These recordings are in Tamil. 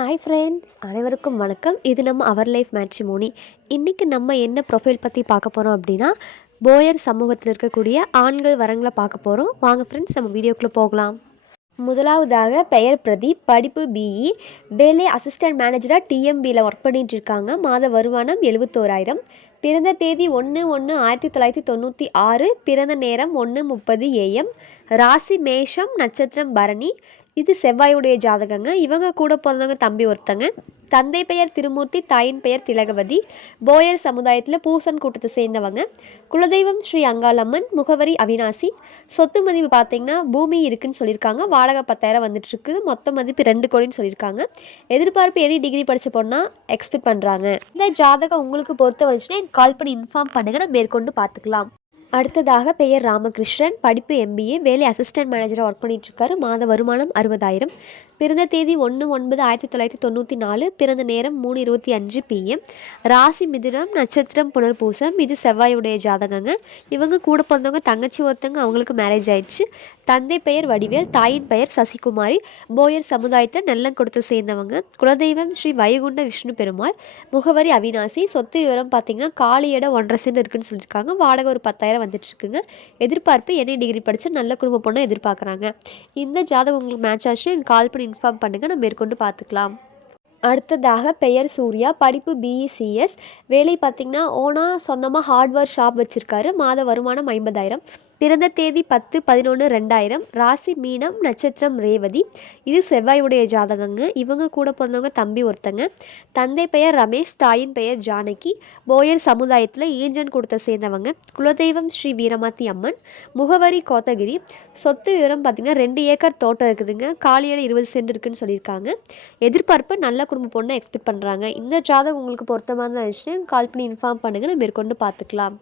ஹாய் ஃப்ரெண்ட்ஸ் அனைவருக்கும் வணக்கம். இது நம்ம அவர் லைஃப் மேட்ரிமோனி இன்றைக்கி நம்ம என்ன ப்ரொஃபைல் பற்றி பார்க்க போகிறோம் அப்படின்னா போயர் சமூகத்தில் இருக்கக்கூடிய ஆண்கள் வரங்களை பார்க்க போகிறோம் வாங்க ஃப்ரெண்ட்ஸ் நம்ம வீடியோக்குள்ளே போகலாம். முதலாவதாக பெயர் பிரதீப் படிப்பு பிஇ வேலை அசிஸ்டன்ட் மேனேஜராக டிஎம்பியில் ஒர்க் பண்ணிகிட்டு இருக்காங்க. மாத வருமானம் எழுபத்தோராயிரம் பிறந்த தேதி ஒன்று ஒன்று ஆயிரத்தி தொள்ளாயிரத்தி தொண்ணூற்றி ஆறு. பிறந்த நேரம் ஒன்று முப்பது ஏஎம் ராசி மேஷம் நட்சத்திரம் பரணி. இது செவ்வாயுடைய ஜாதகங்க. இவங்க கூட பிறந்தவங்க தம்பி ஒருத்தங்க. தந்தை பெயர் திருமூர்த்தி தாயின் பெயர் திலகவதி. போயர் சமுதாயத்தில் பூசன் கூட்டத்தை சேர்ந்தவங்க. குலதெய்வம் ஸ்ரீ அங்காளம்மன் முகவரி அவினாசி. சொத்து மதிப்பு பார்த்தீங்கன்னா பூமி இருக்குன்னு சொல்லியிருக்காங்க. வாடகை பத்தாயிரம் வந்துட்டு இருக்குது மொத்த மதிப்பு ரெண்டு கோடின்னு சொல்லியிருக்காங்க. எதிர்பார்ப்பு எது டிகிரி படித்த பொண்ணா எக்ஸ்பெக்ட் பண்ணுறாங்க இந்த ஜாதகம் உங்களுக்கு பொறுத்த வந்துச்சுன்னா கால் பண்ணி இன்ஃபார்ம் பண்ணுங்க. நான் மேற்கொண்டு பார்த்துக்கலாம். அடுத்ததாக பெயர் ராமகிருஷ்ணன் படிப்பு எம்பிஏ வேலை அசிஸ்டன்ட் மேனேஜராக ஒர்க் பண்ணிகிட்ருக்காரு மாத வருமானம் அறுபதாயிரம். பிறந்த தேதி ஒன்று ஒன்பது ஆயிரத்தி தொள்ளாயிரத்தி தொண்ணூற்றி நாலு. பிறந்த நேரம் மூணு இருபத்தி அஞ்சு பிஎம் ராசி மிதுனம் நட்சத்திரம் புனர்பூசம். இது செவ்வாயுடைய ஜாதகங்க. இவங்க கூட பிறந்தவங்க தங்கச்சி ஒருத்தங்க அவங்களுக்கு மேரேஜ் ஆயிடுச்சு. தந்தை பெயர் வடிவேல் தாயின் பெயர் சசிகுமாரி. போயர் சமுதாயத்தை நல்லம் கொடுத்து சேர்ந்தவங்க. குலதெய்வம் ஸ்ரீ வைகுண்ட விஷ்ணு பெருமாள். முகவரி அவினாசி. சொத்து விவரம் பார்த்தீங்கன்னா காலி இடம் ஒன்றரை சென்ட் இருக்குன்னு சொல்லியிருக்காங்க. வாடகை ஒரு பத்தாயிரம் நேராக வந்துட்டுருக்குங்க. எதிர்பார்ப்பு என்ன டிகிரி படித்து நல்ல குடும்ப பொண்ணை எதிர்பார்க்குறாங்க. இந்த ஜாதகம் உங்களுக்கு மேட்ச் ஆச்சு. எனக்கு கால் பண்ணி இன்ஃபார்ம் பண்ணுங்கள் நம்ம மேற்கொண்டு பார்த்துக்கலாம். அடுத்ததாக பெயர் சூர்யா. படிப்பு பிஇசிஎஸ் வேலை பார்த்திங்கன்னா ஓனாக சொந்தமாக ஹார்ட்வேர் ஷாப் வச்சுருக்காரு. மாத வருமானம் ஐம்பதாயிரம். பிறந்த தேதி பத்து பதினொன்று ரெண்டாயிரம் ராசி மீனம் நட்சத்திரம் ரேவதி. இது செவ்வாயுடைய ஜாதகங்க. இவங்க கூட பிறந்தவங்க தம்பி ஒருத்தங்க. தந்தை பெயர் ரமேஷ் தாயின் பெயர் ஜானகி. போயர் சமுதாயத்தில் ஈஞ்சன் கொடுத்த சேர்ந்தவங்க. குலதெய்வம் ஸ்ரீ வீரமாத்தி அம்மன். முகவரி கோத்தகிரி. சொத்து விவரம் பார்த்திங்கன்னா ரெண்டு ஏக்கர் தோட்டம் இருக்குதுங்க. காலியான இருபது சென்ட் இருக்குன்னு சொல்லியிருக்காங்க. எதிர்பார்ப்பு நல்ல குடும்ப பொண்ணை எக்ஸ்பெக்ட் பண்ணுறாங்க இந்த ஜாதகம் உங்களுக்கு பொருத்தமாக தான் இருந்துச்சுன்னா கால் பண்ணி இன்ஃபார்ம் பண்ணுங்கள் நம்ம மேற்கொண்டு பார்த்துக்கலாம்.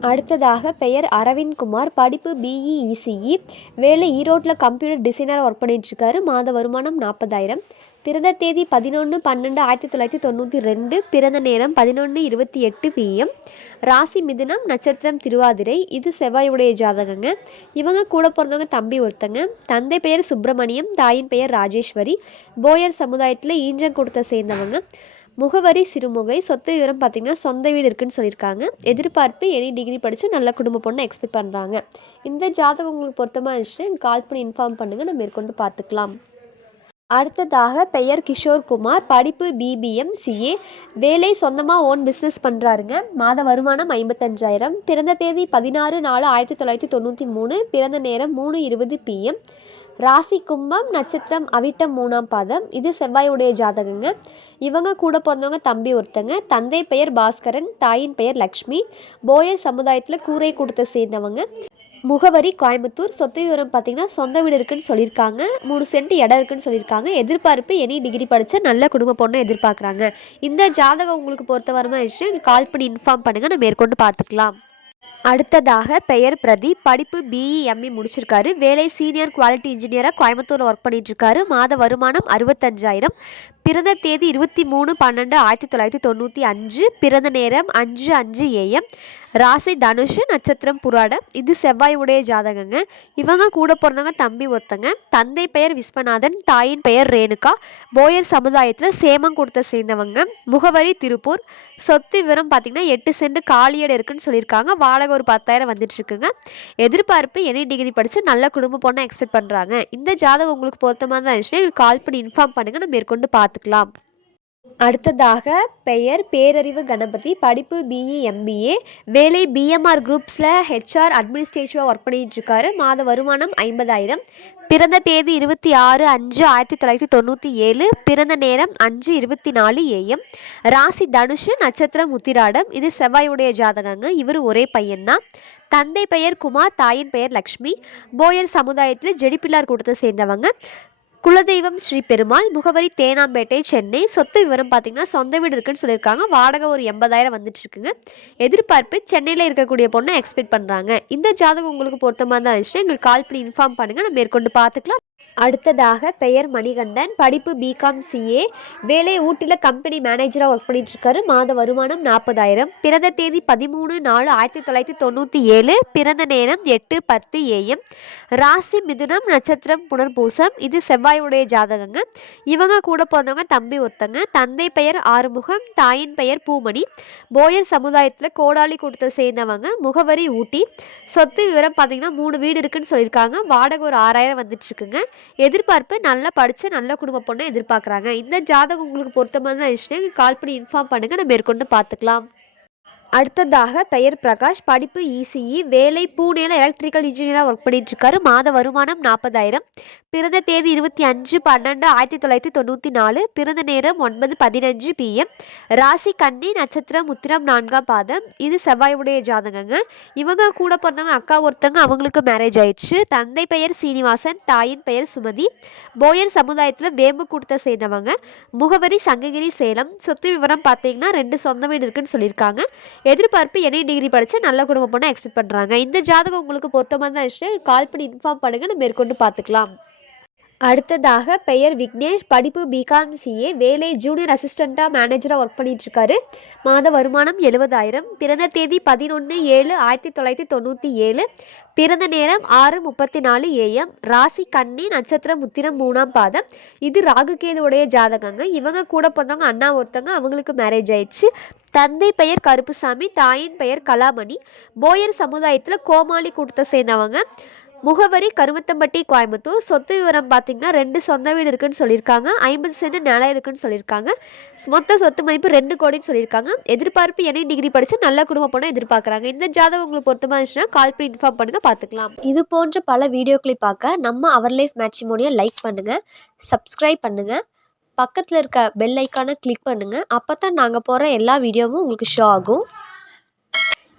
அடுத்ததாக பெயர் அரவிந்த் குமார் படிப்பு பிஇ இசிஇ வேலை ஈரோட்டில் கம்ப்யூட்டர் டிசைனர் ஒர்க் பண்ணிட்டுருக்காரு. மாத வருமானம் நாற்பதாயிரம். பிறந்த தேதி பதினொன்று பன்னெண்டு ஆயிரத்தி தொள்ளாயிரத்தி தொண்ணூற்றி ரெண்டு. பிறந்த நேரம் பதினொன்று இருபத்தி எட்டு பிஎம் ராசி மிதுனம் நட்சத்திரம் திருவாதிரை. இது செவ்வாயுடைய ஜாதகங்க. இவங்க கூட பிறந்தவங்க தம்பி ஒருத்தங்க. தந்தை பெயர் சுப்பிரமணியம் தாயின் பெயர் ராஜேஸ்வரி. போயர் சமுதாயத்தில் ஈஞ்சம் கொடுத்த சேர்ந்தவங்க. முகவரி சிறுமுகை சொத்து விவரம் பார்த்திங்கன்னா சொந்த வீடு இருக்குன்னு சொல்லியிருக்காங்க. எதிர்பார்ப்பு எனி டிகிரி படித்து நல்ல குடும்ப பொண்ணை எக்ஸ்பெக்ட் பண்ணுறாங்க இந்த ஜாதகம் உங்களுக்கு பொருத்தமாக இருந்துச்சுன்னா கால் பண்ணி இன்ஃபார்ம் பண்ணுங்கள் நம்ம மேற்கொண்டு பார்த்துக்கலாம். அடுத்ததாக பெயர் கிஷோர் குமார். படிப்பு பிபிஎம் சிஏ வேலை சொந்தமாக ஓன் பிஸ்னஸ் பண்ணுறாருங்க மாத வருமானம் ஐம்பத்தஞ்சாயிரம். பிறந்த தேதி பதினாறு நாலு ஆயிரத்தி தொள்ளாயிரத்தி தொண்ணூற்றி மூணு. பிறந்த நேரம் மூணு இருபது பிஎம் ராசி கும்பம் நட்சத்திரம் அவிட்டம் மூணாம் பாதம். இது செவ்வாயுடைய ஜாதகங்க. இவங்க கூட பிறந்தவங்க தம்பி ஒருத்தங்க. தந்தை பெயர் பாஸ்கரன் தாயின் பெயர் லக்ஷ்மி. போயர் சமுதாயத்தில் கூரை கொடுத்த சேர்ந்தவங்க. முகவரி கோயம்புத்தூர். சொத்து விவரம் பார்த்தீங்கன்னா சொந்த வீடு இருக்குன்னு சொல்லியிருக்காங்க. மூணு சென்ட் இடம் இருக்குன்னு சொல்லியிருக்காங்க. எதிர்பார்ப்பு எனி டிகிரி படித்த நல்ல குடும்ப பொண்ணை எதிர்பார்க்குறாங்க. இந்த ஜாதகம் உங்களுக்கு பொறுத்த இருந்துச்சு கால் பண்ணி இன்ஃபார்ம் பண்ணுங்கள் நம்ம மேற்கொண்டு பார்த்துக்கலாம். அடுத்ததாக பெயர் பிரதி படிப்பு பிஇ எம்இ முடிச்சிருக்காரு. வேலை சீனியர் குவாலிட்டி இன்ஜினியராக கோயம்புத்தூரில் ஒர்க் பண்ணிட்டுருக்காரு மாத வருமானம் அறுபத்தஞ்சாயிரம். பிறந்த தேதி இருபத்தி மூணு பன்னெண்டு ஆயிரத்தி தொள்ளாயிரத்தி தொண்ணூற்றி அஞ்சு பிறந்த நேரம் அஞ்சு அஞ்சு ஏஎம் ராசி தனுஷு நட்சத்திரம் புராடம் இது செவ்வாய் உடைய ஜாதகங்க. இவங்க கூட பிறந்தவங்க தம்பி ஒருத்தங்க. தந்தை பெயர் விஸ்வநாதன் தாயின் பெயர் ரேணுகா. போயர் சமுதாயத்தில் சேமம் கொடுத்த சேர்ந்தவங்க. முகவரி திருப்பூர். சொத்து விவரம் பார்த்திங்கன்னா எட்டு சென்ட் காலியடை இருக்குன்னு சொல்லியிருக்காங்க. வாடகை ஒரு பத்தாயிரம் வந்துட்டுருக்குங்க. எதிர்பார்ப்பு எனி டிகிரி படித்து நல்ல குடும்ப பொண்ணை எக்ஸ்பெக்ட் பண்ணுறாங்க இந்த ஜாதகம் உங்களுக்கு பொருத்தமாக தான் இருந்துச்சுன்னா கால் பண்ணி இன்ஃபார்ம் பண்ணுங்கள் நம்ம மேற்கொண்டு பார்த்துக்கலாம். அடுத்ததாக பெயர் பேரறிவு கணபதி படிப்பு பிஇ எம்பிஏ வேலை பிஎம்ஆர் குரூப்ஸில் ஹெச்ஆர் அட்மினிஸ்ட்ரேட்டிவாக ஒர்க் பண்ணிகிட்ருக்காரு மாத வருமானம் ஐம்பதாயிரம். பிறந்த தேதி இருபத்தி ஆறு அஞ்சு ஆயிரத்தி தொள்ளாயிரத்தி தொண்ணூற்றி ஏழு. பிறந்த நேரம் அஞ்சு இருபத்தி நாலு ஏஎம் ராசி தனுஷு நட்சத்திரம் உத்திராடம். இது செவ்வாயுடைய ஜாதகங்க. இவர் ஒரே பையன்தான். தந்தை பெயர் குமார் தாயின் பெயர் லக்ஷ்மி. போயர் சமுதாயத்தில் ஜெடிப்பிள்ளார் கூட்டத்தை சேர்ந்தவங்க. குலதெய்வம் ஸ்ரீ பெருமாள் முகவரி தேனாம்பேட்டை சென்னை. சொத்து விவரம் பார்த்தீங்கன்னா சொந்த வீடு இருக்குன்னு சொல்லியிருக்காங்க. வாடகை ஒரு எண்பதாயிரம் வந்துட்டு இருக்குங்க எதிர்பார்ப்பு சென்னையில் இருக்கக்கூடிய பொண்ணை எக்ஸ்பெக்ட் பண்ணுறாங்க இந்த ஜாதகம் உங்களுக்கு பொருத்தமாக தான் இருந்துச்சுன்னா எங்களுக்கு கால் பண்ணி இன்ஃபார்ம் பண்ணுங்கள் நம்ம மேற்கொண்டு பார்த்துக்கலாம். அடுத்ததாக பெயர் மணிகண்டன் படிப்பு பிகாம் சிஏ வேலை ஊட்டியில் கம்பெனி மேனேஜராக ஒர்க் பண்ணிட்டுருக்காரு. மாத வருமானம் நாற்பதாயிரம். பிறந்த தேதி பதிமூணு நாலு ஆயிரத்தி தொள்ளாயிரத்தி தொண்ணூற்றி ஏழு. பிறந்த நேரம் எட்டு பத்து ஏஎம் ராசி மிதுனம் நட்சத்திரம் புனர்பூசம். இது செவ்வாயுடைய ஜாதகங்க. இவங்க கூட பிறந்தவங்க தம்பி ஒருத்தங்க. தந்தை பெயர் ஆறுமுகம் தாயின் பெயர் பூமணி. போயர் சமுதாயத்தில் கோடாலி கூட்டத்தை சேர்ந்தவங்க. முகவரி ஊட்டி. சொத்து விவரம் பார்த்தீங்கன்னா மூணு வீடு இருக்குன்னு சொல்லியிருக்காங்க. வாடகை ஒரு ஆறாயிரம் வந்துட்டு இருக்குங்க எதிர்பார்ப்பு நல்லா படித்து நல்ல குடும்ப பொண்ணை எதிர்பார்க்குறாங்க. இந்த ஜாதகம் உங்களுக்கு பொருத்தமாக தான் இருந்துச்சுன்னா கால் பண்ணி இன்ஃபார்ம் பண்ணுங்கள் நம்ம மேற்கொண்டு பார்த்துக்கலாம். அடுத்ததாக பெயர் பிரகாஷ் படிப்பு இசிஇ வேலை பூனேல எலக்ட்ரிக்கல் இன்ஜினியராக ஒர்க் பண்ணிட்டு இருக்காரு. மாத வருமானம் நாற்பதாயிரம் பிறந்த தேதி இருபத்தி அஞ்சு பன்னெண்டு ஆயிரத்தி தொள்ளாயிரத்தி தொண்ணூற்றி நாலு. பிறந்த நேரம் ஒன்பது பதினஞ்சு பிஎம் ராசி கன்னி நட்சத்திரம் உத்திரம் நான்காம் பாதம். இது செவ்வாயுடைய ஜாதகங்க. இவங்க கூட பிறந்தவங்க அக்கா ஒருத்தங்க அவங்களுக்கு மேரேஜ் ஆயிடுச்சு. தந்தை பெயர் சீனிவாசன் தாயின் பெயர் சுமதி. போயர் சமுதாயத்தில் வேம்பு கூட்டத்தை சேர்ந்தவங்க. முகவரி சங்ககிரி சேலம். சொத்து விவரம் பார்த்தீங்கன்னா ரெண்டு சொந்த வீடு இருக்குன்னு சொல்லியிருக்காங்க. எதிர்பார்ப்பு என்னை டிகிரி படித்து நல்ல குடும்பம் பொண்ணை எக்ஸ்பெக்ட் பண்ணுறாங்க இந்த ஜாதகம் உங்களுக்கு பொருத்தமாக தான் இருந்துச்சு கால் பண்ணி இன்ஃபார்ம் பண்ணுங்கள் நம்ம மேற்கொண்டு பார்த்துக்கலாம். அடுத்ததாக பெயர் விக்னேஷ். படிப்பு பிகாம் சிஏ வேலை ஜூனியர் அசிஸ்டண்ட்டாக மேனேஜராக ஒர்க் பண்ணிகிட்ருக்காரு மாத வருமானம் எழுபதாயிரம். பிறந்த தேதி பதினொன்று ஏழு ஆயிரத்தி தொள்ளாயிரத்தி தொண்ணூற்றி ஏழு. பிறந்த நேரம் ஆறு முப்பத்தி நாலு ஏஎம் ராசி கண்ணி நட்சத்திரம் முத்திரம் மூணாம் பாதம். இது ராகுகேதுடைய ஜாதகங்க. இவங்க கூட பிறந்தவங்க அண்ணா ஒருத்தவங்க அவங்களுக்கு மேரேஜ் ஆயிடுச்சு. தந்தை பெயர் கருப்புசாமி தாயின் பெயர் கலாமணி. போயர் சமுதாயத்தில் கோமாளி கூட்டத்தை சேர்ந்தவங்க. முகவரி கருமத்தம்பட்டி கோயம்புத்தூர். சொத்து விவரம் பார்த்தீங்கன்னா ரெண்டு சொந்த வீடு இருக்குன்னு சொல்லியிருக்காங்க. ஐம்பது சென்ட் நிலம் இருக்குன்னு சொல்லியிருக்காங்க. மொத்த சொத்து மதிப்பு ரெண்டு கோடின்னு சொல்லியிருக்காங்க. எதிர்பார்ப்பு என்ன டிகிரி படித்து நல்ல குடும்ப பொண்ணை எதிர்பார்க்குறாங்க. இந்த ஜாதகம் உங்களுக்கு பொருத்தமாக இருந்துச்சுன்னா கால் பண்ணி இன்ஃபார்ம் பண்ணுங்கள் பார்த்துக்கலாம் இது போன்ற பல வீடியோக்களை பார்க்க நம்ம அவர் லைஃப் மேட்சிமோனியை லைக் பண்ணுங்கள் சப்ஸ்கிரைப் பண்ணுங்கள் பக்கத்தில் இருக்க பெல் ஐக்கானை கிளிக் பண்ணுங்கள் அப்போ தான் நாங்கள் போகிற எல்லா வீடியோவும் உங்களுக்கு ஷோ ஆகும்.